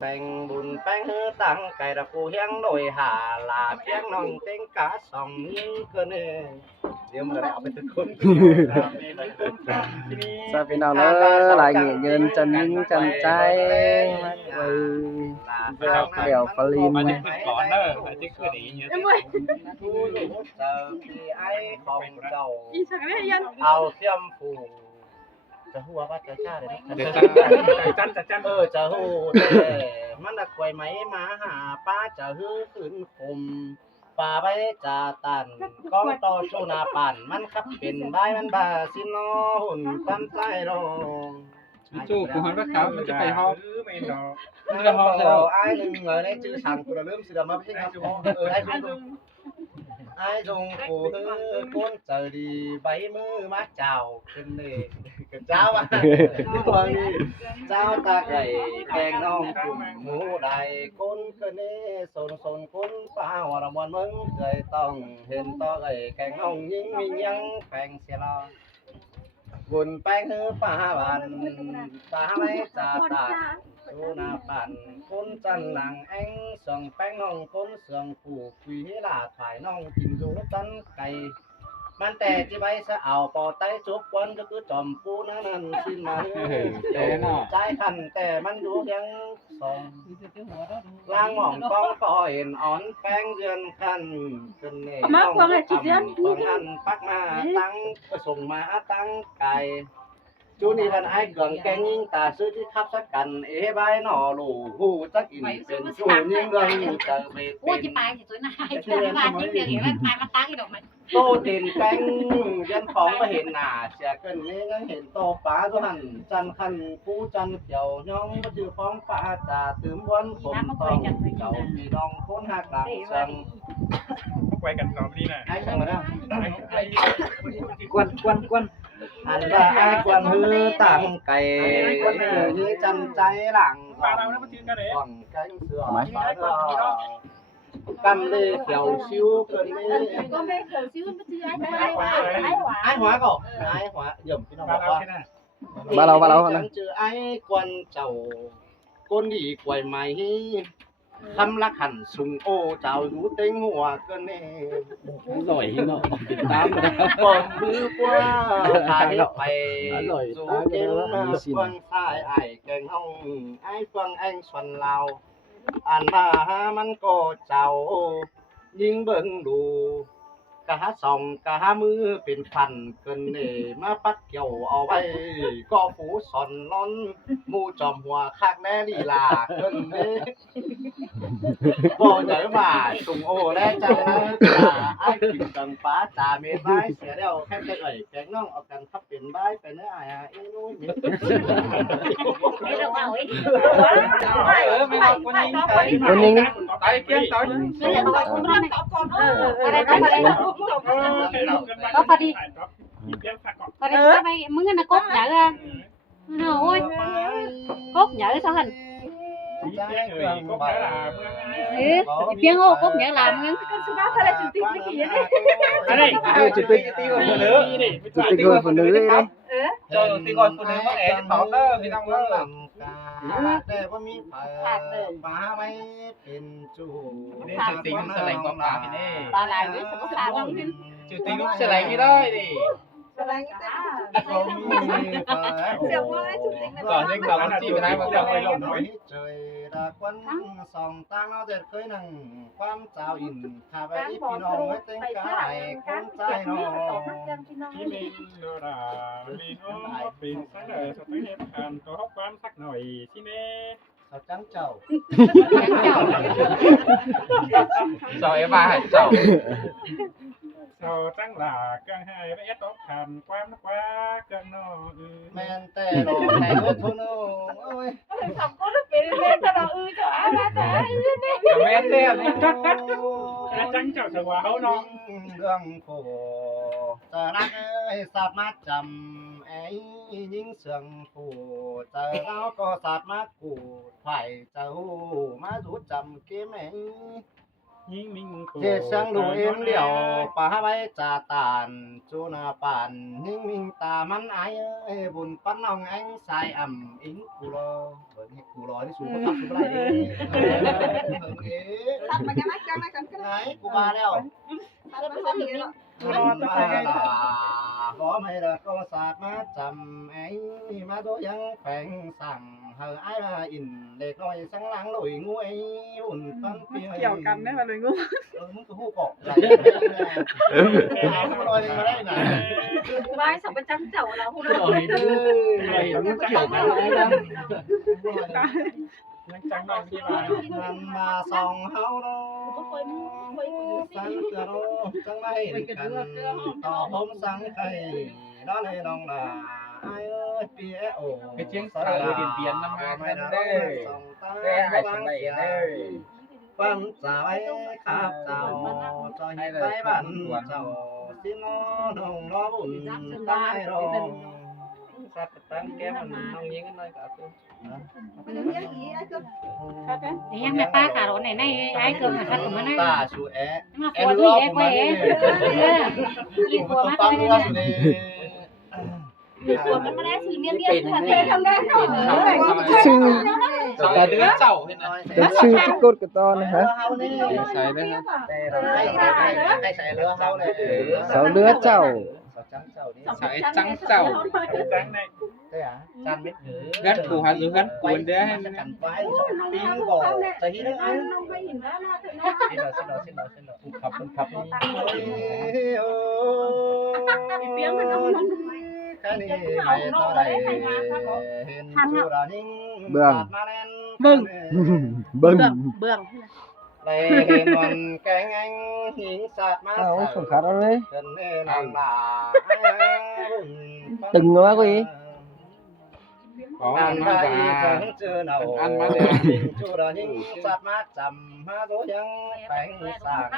Thành bùn bánh hư tăng cài đặc phù hiang nổi hà là tiếng nòng tiếng cá sòng những cơn nê điều mà lạiเอาไปทุกคน ซาพี่น้องเด้อหลายเงี้ยเงินจันยิ่งจันใจมากเลยเดี๋ยวปลีน mà มา chứขึ้นก่อนเนอะmà chứขึ้นอีกเยอะ Em ơi, thu lũ chờ thì ai phòng dầu đi sang cái này anh. ao xiêm phùจะหัวว่าจะชาเลย เดี๋ยว นะ จัน จะหูแต่มันน่ะควยไหมมาหาป้าจะฮือขึ้นคมป่าไปจะตันก้องต่อชูนาปั่นมันขับเป็นใบมันบาสินอหุ่นปั้นใจลง จู่กูหันว่าเขามันจะไปห้องไม่รอ จะห้องเราไอ้หนึ่งเลยในชื่อสั่งกูเริ่มสิดามาไม่ใช่ครับไอ้จงกูก้นเจอดีใบมือมาเจ้าขึ้นเลยกับเจ้าอ่ะตัวนี้เจ้าตาไก่แกงน้องจุ่มหมูได้ก้นก็เน่สนก้นป้าวรมวนมึงเคยต้องเห็นต่อไก่แกงน้องยิงมียังแฝงเสียลอบุญแป้งฮือป้าบันป้าไม่จ่าตาชูนาปั่นคนจันหลังแองส่องแป้งน้องคนเสื่องผูกคุยลาถ่ายน้องกินดูจันไก่มันแต่ที่ไปจะเอาปอไตจุกวันก็คือจอมปูนั่นสิ้นมาใจขันแต่มันดูยังส่องล่างหม่องกองก็เห็นอ่อนแป้งเดือนขันจนเน่น้องหันปักมาตั้งส่งมาตั้งไก่chú đi lần ai gần cái nhìn ta sư chứ khắp sắc cảnh ế bái nọ lù hù chắc inเป็นchú nhìn gần trở về โอ้ยจะไปสิตัวไหนเชื่อว่าจริงเดี๋ยวเห็นมันไปมาตั้งอีดอกมัน โตตินแป้งยันของมาเห็นหน้าเสียเกินนี้ยังเห็นโตป้าตัวหันจันคันผู้จันเกี่ยวย่องมาจือของป้าจ่าตื่มวันผมต้องเจ้าพี่น้องคนหักหลังสัง ไปกันรอบนี้นะ ไอ้สังมาแล้ว กวน อันว่าไอ้ควันฮือตั้งไก่ฮือจันใจหลัง ปลาเราเนี่ยมันจืดกันเลย ฝั่งแกงเสือฟ้าก็กำเลยเขียวชิวเกินนี่ con bé khẩu xíu nó chưa ai hóa ไอ้หัวก็ไอ้หัวเยี่ยมพี่น้อง ป บ ลา อก เรา ว่า แค่นั้น บ้านเรา ฉั นะ นเจอไอ้ควันเจ้าก้นดีกวยไหมคำละขันสุงโอเจ้าอยู่เต็งหัวเกินนี่ อร่อยเนาะติดตามนะ ก่อนมือกว่าขายไปสู่เกมเฟืองสายไอ้แกงห้องไอ้เฟืองแองชวนเราอันมามันก็เจ้ายิงเบิ่งดูกะหาส่องกะหามือเป็นฟันเกินเน่มาปัดเกี่ยวเอาไว้ก็ฝูสอนล้อนหมูจอมหัวคักแน่ลีลาเกินเน่บ่เจอมาสุงโอและจังนะไอ้กินกังฟ้าจ่าเม็ดไม้เสียแล้วแค่จะเอ่ยแกงน้องเอากันทับเป็นใบไปเนื้อไอ้ไอ้นู้น Đi đâu mà ơi. ไม่เอาคนนี้ คนนี้ ไปเกี้ยงต่อย Bây giờ tôi cũng ra tập con. Ở đây có đây. ก็พอดีเกี้ยงผักก่อน Ở đây có đây mướn nó cốt nhở ra. Ôi. Cốt nhở sao hình. เกี้ยงเลยก็ไปละ Ừ. Tiếng ô cốt nhở làm ngưng. Con số ba phải là chủ tịch cái gì đấy. อะไรจุดตีก่อนคนเนื้อนี่ จุดตีก่อนคนนึงเลย เจอตีก่อนคนเนื้อก็แอบต่อเตอร์พี่น้องเออ แต่ว่ามีเปิดฟ้าไว้เป็นจู นี่จุดตีลูกแสลงกองกลางนี่ Bà làm cái sao có làm không? จุดตีลูกแสลงไม่ได้ดิ Sao lại cái tên? ก็มีเปิด Diệu quá đấy, chủ tịch này. ก่อนเล่นกับมันจีบได้มาเรื่องไปลงน้อย เจยดาควันสองตาเราเด็ดเคยนั่งความเจ้าอินข้าไปพี่น้องไม่เต็งกายคนใจน้อง ที่มีโนรามีโน้เป็นสักเลยสเปนผ่านก็ฮอกความสักหน่อยที่เน่ เขาจังเจ้า สอยมาให้เจ้าสอจังหล่ากังให้ไปเอ็ดตอกผ่านความนักว่ากังนอ แม่นแต่โลแข่งรถทุนโอ้ย Không có được cái lên cho nó ư cho ai ra cho ai ư đấy. แม่เต้นี่จังเจ้าสว่าเขาน้อง เรื่องโผจะรักเอ้ยสัตว์มาจำไอ้ยิงเสืองผู้เจอเราก็สัตว์มากูไผ่เจ้ามาดูจำเกมไอ้ nhưng mình Dễ sang đủ êm liệu bà bay trà tàn chú nà bàn nhưng mình ta mắn ai ơi buồn bắt lòng anh sai ẩm ính cù lò bởi vì cù lò đi xuống có thắp xuống lại đi Sắp mà cái mắt cho nó cần cái đấy cù ba đeo sắp nó không hiểu đâu. non ba là có mày là có sạt má chầm ấy má đố vẫn phèn sằng hờ ai là in để coi sáng láng lội nguôi buồn phân phía เกี่ยวกันได้มาเลยงู มึงคือผู้เกาะลอยมาได้ไหน vai sao bên trắng chậu là không được rồi nó kiểu mà nó trắng bằng đi mà มันมาส่องเฮาเนาะสังเกตจังไม่กันต่อผมสังไข่đó này đồng là ai ơi phía ổ cái tiếng xà lời điện biến năm hai năm đây cái hai sòng này đây ฟังสายข้าเจ้าจอยให้ไปบ้านเจ้าสิน้อน้องน้อบุญตายรองสัตว์ตั้งแก้มน้องยิงกันหน่อยครับ Mình nhớ gì ấy cơ. thì em là ta cả đó này này ai cơm là cắt của nó này ตาชูแอะ mà phù gì đấy quay ấy gì phù mắt quay đây này phù mắt nó đã xử liên liên thật đấy không đấy Sư rồi đứa chậu thế này เป็นชื่อที่กดกระตอนนะฮะ ใส่ได้ฮะ ใครใส่เรือเฮาเลย เสาเรือเจ้า เสาจังเจ้านี่ ใส่trắng chậu trắng này ใช่หรอจานเม็ดหรือ gắn củ hạt rồi gắn cuốn đấy กันไปปิ้งบ่ใส่ที่นั่น Không có nhìn đó nó thôi nó. xinเราขับขับนี่ Tiếng mình không không. แค่นี้ไม่ต่อได้เห็นชูรานิ่ง เบื้อง บึ้ง เบิ่ง bường เลยเห็นมันแกงอังหิงสัตว์มา เอาสงขาดเอาเลย เป็นเนนังลา Từng quá quý. có ăn ăn mà và chẳng chưa nào ăn mà để chú đã những sát mát chầm má dỗ dân bánh sàng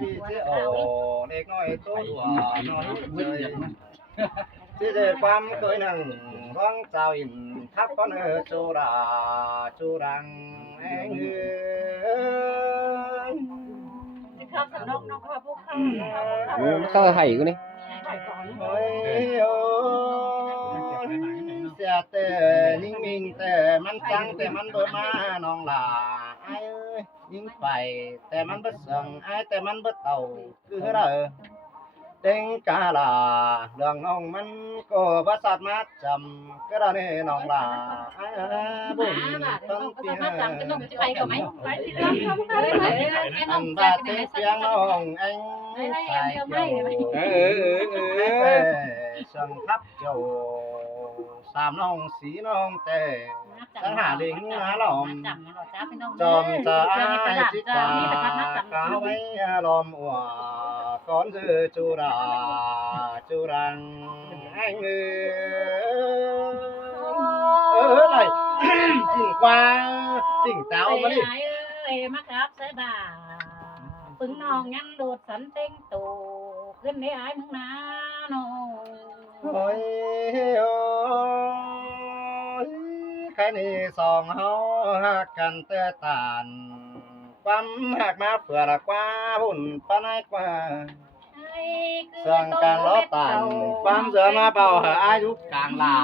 đi chứ ổ để nói tốt đùa nói chơi chứ để quam cười nằng vắng chào in thắp con ở chú đang anh không sao nó có phúc không เข้าไห่กูนี่ ôiเสียแต่นิ่งมิงแต่มันจังแต่มันเบิ่มาน้องหล่าไอ้เอ้ยยิงไปแต่มันเบิ่สั่งไอ้แต่มันเบิ่เต่าคือเด้อเต็งกาลาเรื่องน้องมันก็บ่สัตว์มาจำก็ได้แน่น้องหล่าไอ้บุญต้องเปีย cái nông chứ bay của mấy phải thì không có cái อัน nông บา ra ดเต็ cái งเสีย này งน้องเอ็งใส่เกี่ยว sân thấp châu sam nong xí nong tè sáng hạ đỉnh á lòm chòm cha ai chít cha cáo mấy lòm ủa con dư chu đằng anh này tỉnh qua tỉnh táo mà đi ơi mắc áp sẽ bà pưng nong nhăn đột sắn tinh tùขึ้นได้aiมึงนะโน ôi ôi cái này sòng hao hạc cần tê tàn quắm hạc má phừa là qua bùn pan ai qua sòng càng lót tàn quắm giờ má bao hả ai giúp càng là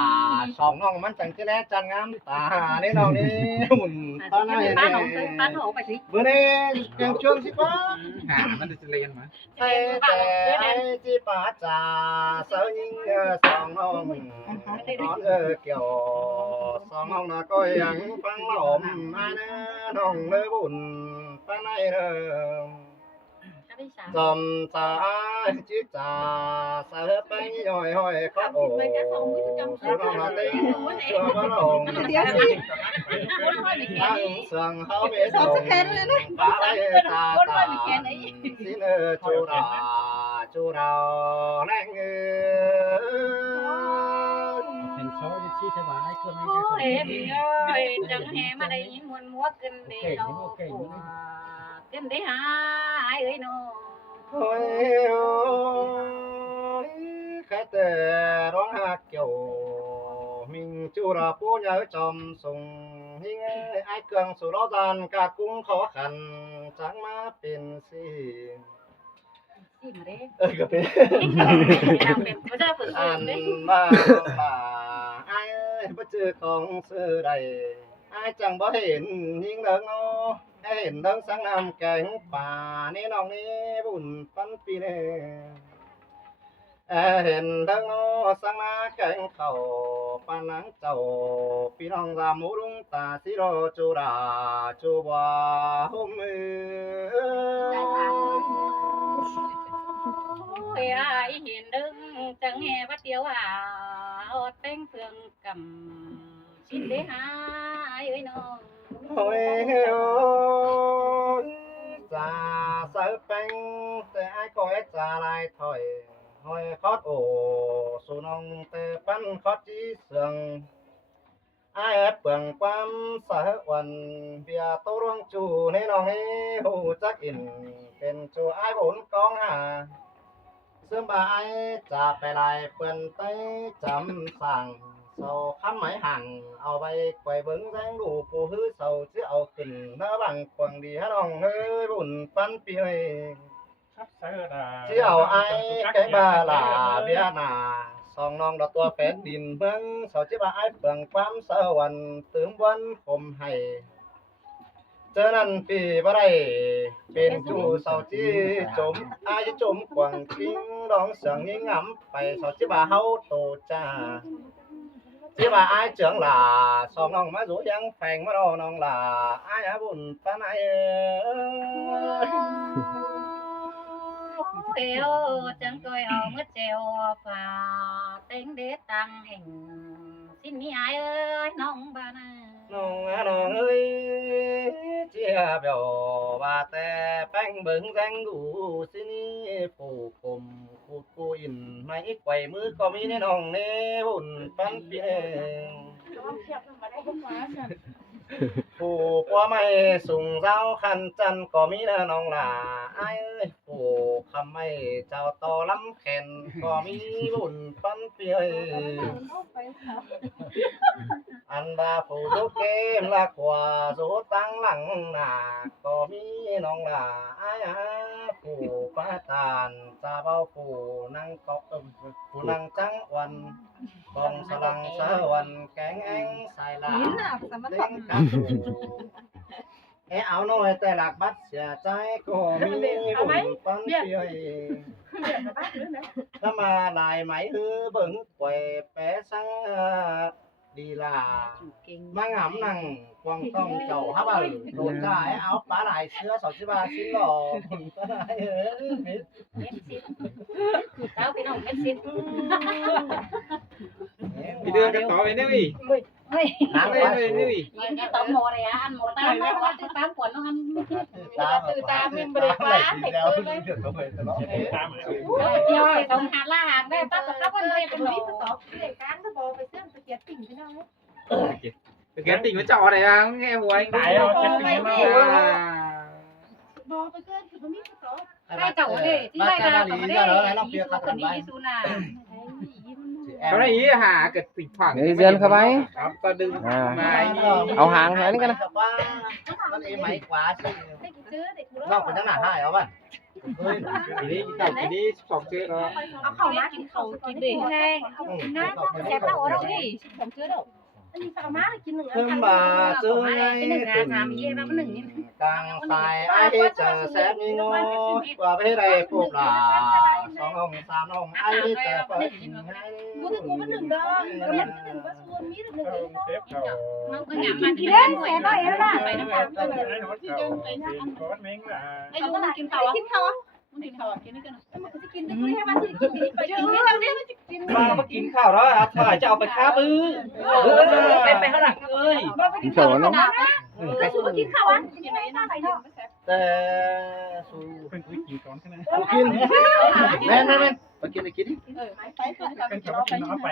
sòng nongมัน chẳng cái lẽ chẳng ngắm tà nên nong đi bùn pan ai bán hộ phải gì bữa nay càng chuông xí quá hả nó được lên mà tê tê ai chỉ bà trà sơ nhưng sòng nong nón kiểu sòng nong là coi ăn phăng lộm ai nong nơi bùn pan ai dòm ta chỉ ta sa hết bánh nhồi hồi có ổ số nó là tinh chưa có lòng ăn sườn háo bể đồng phá lấy ta ta xin chú đào neng thành số thì chia sẻ bài cơm em ơi chẳng hè mà đây muốn múa kinh để đâu kinh để hai ơi nó ôi ôi cái tề đón hạt kiểu mình chú là phu nhớ chồng sùng hi ai cường số đó gian cả cũng khó khăn chẳng máเป็นสิ สิมาเด้ ก็เป็น นางเป็นบ่ได้ฝึก อัน เด้ มาไอ้บ่เจอของซื้อใดไอ้จังบ่เห็นยิ่งเลิงเห็นเลิงสังน้ำแกงป่านี่น้องนี่บุญปันปีเน่เห็นเลิงสังนาแกงเข่าปานังเจ้าพี่น้องรามหมูลุงตาสิโรจูดาจูบัวหุ่มมือ โอ้ยอ้ายเห็นดึงจังแห่บัดเดียวอดแป้งเฟืองกำชิ้นเด้หายเอ้ยน้อง Ôi già sớ bánh tê ai có ếch già lại thôi hồi khót ổ số nông tê bắn khót chí sương ai ép bường quam sớ quần bìa tô rong chủ nên nông ấy hù chắc inเป็นchủ ai bốn con hà sớm bà ai trả về lại vườn tây chấm sàng sầu khám máy hàngเอาไปไกวเบิ้งแรงดูผู้ฮื้อเสาชื่อเอาขึ้นหน้าบังกวางดีฮะน้องเฮ้ยบุญปันปีเฮ้ยชื่อเอาไอ้แกงบาลาเบียนาสองน้องดอกตัวแฟนดินเบิ้งเสาชื่อว่าไอ้เบิ่งความสวรรค์ตื่มวันคมให้เจอนั่นปีบ่ได้เป็นจูเสาจีจมอายจมกวางกิ้งร้องเสียงยิ่งงำไปเสาชื่อว่าเฮาโตจ้าchỉ bà ai trưởng là xong nông má rủ dân phèn má đồ nông là ai ở buồn ta này kêu chẳng tôi ở mất treo và tính đế tăng hình xin mi ai ơi nông bà nông ơi chia biểu bà tè bánh bừng danh ngủ xin phù cùng phù in mấy quầy mưa có mi nên nông nê buồn pan bia phù qua mày sùng dao khăn chân có mi là nông là ai ơi phù khăm mày chào to lắm khen có mi buồn pan bia anh ba phù giúp kem là quả số tăng lặng là có mi nông là ai phù phá tàn cha bao phù năng có phù năng trắng oằn bông sa lăng sa oằn cánh ánh xài là tiếng cá áo nôi tay lạc bắt xẻ trái có mi buồn pan biaถ้ามาลายไหมเบิ่งป่วยแปะสังดีลามาหงำนั่งกวางต้องเจ้าฮับเอาโดนจ่ายเอาปลาไหลเชื้อสองชิบาชิ้นหล่อผลปลาไหลมิด tao phải nông hết xin đi đưa cái tỏi này đi nắng đây quá đi cái tao mò này ăn mò tao nó có từ 8 quần nó ăn từ ta mình bề quá thì chiều thì đồng hạt la hàng đây tao có các vấn đề tôi biết tỏ cái cán nó bò phải xem tôi chết tỉnh cái nào ấy cái tình với trò này à nghe của anh tại rồi cái tình bò phải cơn thì tôi biết tỏ hai chậu để tí lại ra còn đây ý số cần đi ý số nào cái này ý hả cái tình thoảng Để dân không ấy. ta đừng À. mà Ao hàng hay cái này. nó đi máy quá chứ cái chứ để của nó phải chắc là hai áo bạn cái đi phòng chơi đó nó khẩu má chín khẩu chín để này nó chém đâu ở đâu đi không chưa đâu anh sao má lại chín thơm bà chưa ngay càng xài ai hết chờ xếp như ngô qua bên đây phục là song hồng sam hồng ai hết chờ phải bố thì cô vẫn đừng đó có nhất cái đừng có xuân mí được đừng xếp đầu nó có nhắm mà thì đến sẽ nói em là phải nó làm có miếng là ai cũng ăn kim khẩu á kim khẩu á kim khẩu cái này em mà cứกินđiให้บ้านสิกินไปกินแล้วเนี่ยมันจะกิน มามากินข้าวแล้วครับถ่ายจะเอาไปค้าบื้อเป็นไปเท่าไหร่เอ้ย Cái sổ nó. ก็สูกินข้าวอ่ะกินไหนหน้าไหนเนาะ แต่สู เป็นกุ้ยกินก่อนใช่ไหม กินแม่ไปกินดิ ไป เป็นกับกินเอาไป